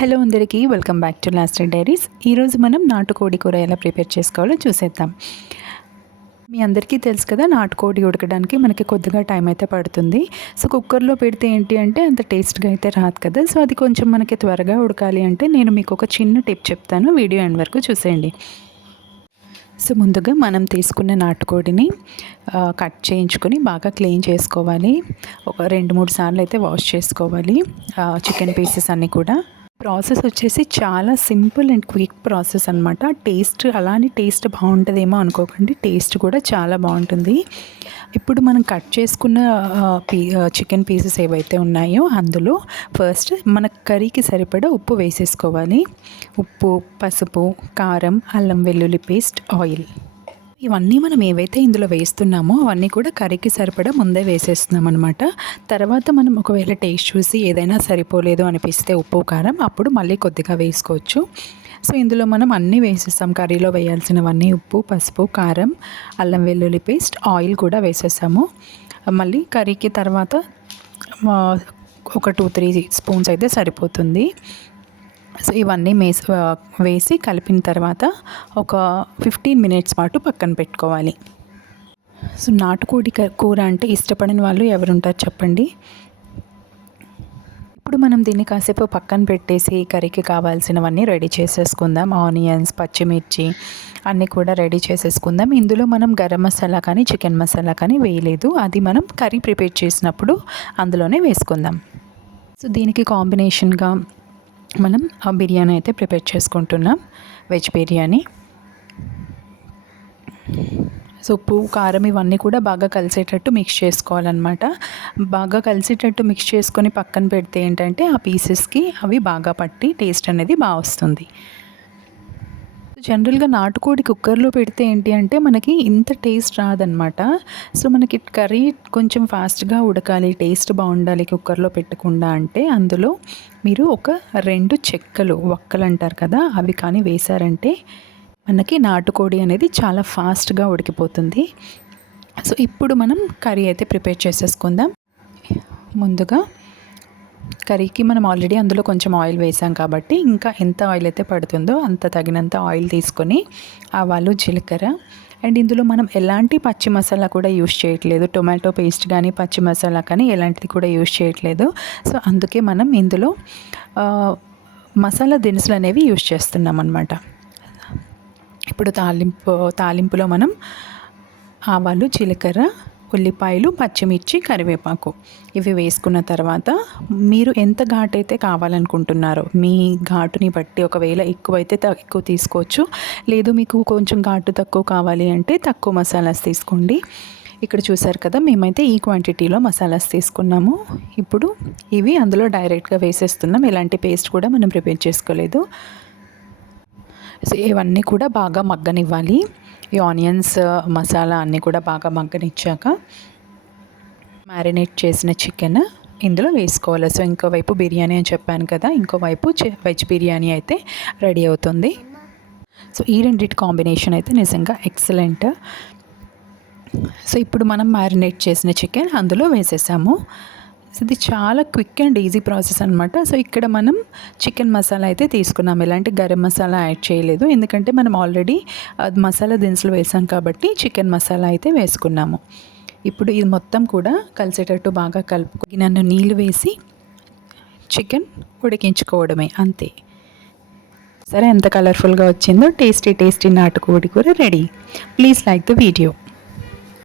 Hello అందరికీ welcome back to last diaries. ఈరోజు మనం నాటుకోడి కూర ఎలా ప్రిపేర్ చేసుకోవాలో చూసేద్దాం. మీ అందరికీ తెలుసు కదా, నాటుకోడి ఉడకడానికి మనకి కొద్దిగా టైం అయితే పడుతుంది. సో కుక్కర్లో పెడితే ఏంటి అంటే అంత టేస్ట్గా అయితే రాదు కదా. సో అది కొంచెం మనకి త్వరగా ఉడకాలి అంటే నేను మీకు ఒక చిన్న టిప్ చెప్తాను, వీడియో ఎండ్ వరకు చూసేయండి. సో ముందుగా మనం తీసుకున్న నాటుకోడిని కట్ చేయించుకొని బాగా క్లీన్ చేసుకోవాలి. ఒక 2-3 సార్లు అయితే వాష్ చేసుకోవాలి చికెన్ పీసెస్ అన్నీ కూడా. ప్రాసెస్ వచ్చేసి చాలా సింపుల్ అండ్ క్విక్ ప్రాసెస్ అనమాట. టేస్ట్ అలానే టేస్ట్ బాగుంటుందేమో అనుకోకండి, టేస్ట్ కూడా చాలా బాగుంటుంది. ఇప్పుడు మనం కట్ చేసుకున్న చికెన్ పీసెస్ ఏవైతే ఉన్నాయో అందులో ఫస్ట్ మన కర్రీకి సరిపడా ఉప్పు వేసేసుకోవాలి. ఉప్పు, పసుపు, కారం, అల్లం వెల్లుల్లి పేస్ట్, ఆయిల్, ఇవన్నీ మనం ఏవైతే ఇందులో వేస్తున్నామో అవన్నీ కూడా కర్రీకి సరిపడా ముందే వేసేస్తున్నాం అనమాట. తర్వాత మనం ఒకవేళ టేస్ట్ చూసి ఏదైనా సరిపోలేదు అనిపిస్తే ఉప్పు, కారం అప్పుడు మళ్ళీ కొద్దిగా వేసుకోవచ్చు. సో ఇందులో మనం అన్నీ వేసేస్తాం, కర్రీలో వేయాల్సినవన్నీ ఉప్పు, పసుపు, కారం, అల్లం వెల్లుల్లి పేస్ట్, ఆయిల్ కూడా వేసేసాము. మళ్ళీ కర్రీకి తర్వాత ఒక 2-3 స్పూన్స్ అయితే సరిపోతుంది. సో ఇవన్నీ వేసి కలిపిన తర్వాత ఒక 15 మినిట్స్ పాటు పక్కన పెట్టుకోవాలి. సో నాటుకోడి కూర అంటే ఇష్టపడని వాళ్ళు ఎవరుంటారు చెప్పండి. ఇప్పుడు మనం దీన్ని కాసేపు పక్కన పెట్టేసి కర్రీకి కావాల్సినవన్నీ రెడీ చేసేసుకుందాం. ఆనియన్స్, పచ్చిమిర్చి అన్నీ కూడా రెడీ చేసేసుకుందాం. ఇందులో మనం గరం మసాలా కానీ చికెన్ మసాలా కానీ వేయలేదు, అది మనం కర్రీ ప్రిపేర్ చేసినప్పుడు అందులోనే వేసుకుందాం. సో దీనికి కాంబినేషన్గా మనం ఆ బిర్యానీ అయితే ప్రిపేర్ చేసుకుంటున్నాం, వెజ్ బిర్యానీ. సో ఉప్పు, కారం ఇవన్నీ కూడా బాగా కలిసేటట్టు మిక్స్ చేసుకోవాలన్నమాట. బాగా కలిసేటట్టు మిక్స్ చేసుకొని పక్కన పెడితే ఏంటంటే ఆ పీసెస్కి అవి బాగా పట్టి టేస్ట్ అనేది బాగా వస్తుంది. జనరల్గా నాటుకోడి కుక్కర్లో పెడితే ఏంటి అంటే మనకి ఇంత టేస్ట్ రాదనమాట. సో మనకి కర్రీ కొంచెం ఫాస్ట్గా ఉడకాలి, టేస్ట్ బాగుండాలి కుక్కర్లో పెట్టకుండా అంటే అందులో మీరు ఒక 2 చెక్కలు, వక్కలు అంటారు కదా, అవి కానీ వేశారంటే మనకి నాటుకోడి అనేది చాలా ఫాస్ట్గా ఉడికిపోతుంది. సో ఇప్పుడు మనం కర్రీ అయితే ప్రిపేర్ చేసేసుకుందాం. ముందుగా కర్రీకి మనం ఆల్రెడీ అందులో కొంచెం ఆయిల్ వేసాం కాబట్టి ఇంకా ఎంత ఆయిల్ అయితే పడుతుందో అంత తగినంత ఆయిల్ తీసుకొని ఆవాలు, జీలకర్ర, అండ్ ఇందులో మనం ఎలాంటి పచ్చి మసాలా కూడా యూస్ చేయట్లేదు. టొమాటో పేస్ట్ కానీ పచ్చి మసాలా కానీ ఎలాంటిది కూడా యూస్ చేయట్లేదు. సో అందుకే మనం ఇందులో మసాలా దినుసులు అనేవి యూస్ చేస్తున్నాం అన్నమాట. ఇప్పుడు తాలింపులో మనం ఆవాలు, జీలకర్ర, ఉల్లిపాయలు, పచ్చిమిర్చి, కరివేపాకు ఇవి వేసుకున్న తర్వాత మీరు ఎంత ఘాటు అయితే కావాలనుకుంటున్నారో మీ ఘాటుని బట్టి, ఒకవేళ ఎక్కువైతే ఎక్కువ తీసుకోవచ్చు, లేదు మీకు కొంచెం ఘాటు తక్కువ కావాలి అంటే తక్కువ మసాలాస్ తీసుకోండి. ఇక్కడ చూసారు కదా, మేమైతే ఈ క్వాంటిటీలో మసాలాస్ తీసుకున్నాము. ఇప్పుడు ఇవి అందులో డైరెక్ట్గా వేసేస్తున్నాం, ఎలాంటి పేస్ట్ కూడా మనం ప్రిపేర్ చేసుకోలేదు. సో ఇవన్నీ కూడా బాగా మగ్గనివ్వాలి. ఈ ఆనియన్స్, మసాలా అన్నీ కూడా బాగా మగ్గనిచ్చాక మ్యారినేట్ చేసిన చికెన్ ఇందులో వేసుకోవాలి. సో ఇంకోవైపు బిర్యానీ అని చెప్పాను కదా, ఇంకోవైపు వెజ్ బిర్యానీ అయితే రెడీ అవుతుంది. సో ఈ రెండింటి కాంబినేషన్ అయితే నిజంగా ఎక్సలెంట్. సో ఇప్పుడు మనం మ్యారినేట్ చేసిన చికెన్ అందులో వేసేసాము. సో ఇది చాలా క్విక్ అండ్ ఈజీ ప్రాసెస్ అనమాట. సో ఇక్కడ మనం చికెన్ మసాలా అయితే తీసుకున్నాం, ఎలాంటి గరం మసాలా యాడ్ చేయలేదు, ఎందుకంటే మనం ఆల్రెడీ మసాలా దినుసులు వేసాం కాబట్టి చికెన్ మసాలా అయితే వేసుకున్నాము. ఇప్పుడు ఇది మొత్తం కూడా కలిసేటట్టు బాగా కలుపుకొని నీళ్ళు వేసి చికెన్ ఉడికించుకోవడమే, అంతే. సరే, ఎంత కలర్ఫుల్గా వచ్చిందో. టేస్టీ నాటుకోడి కూర ready. Please like the video.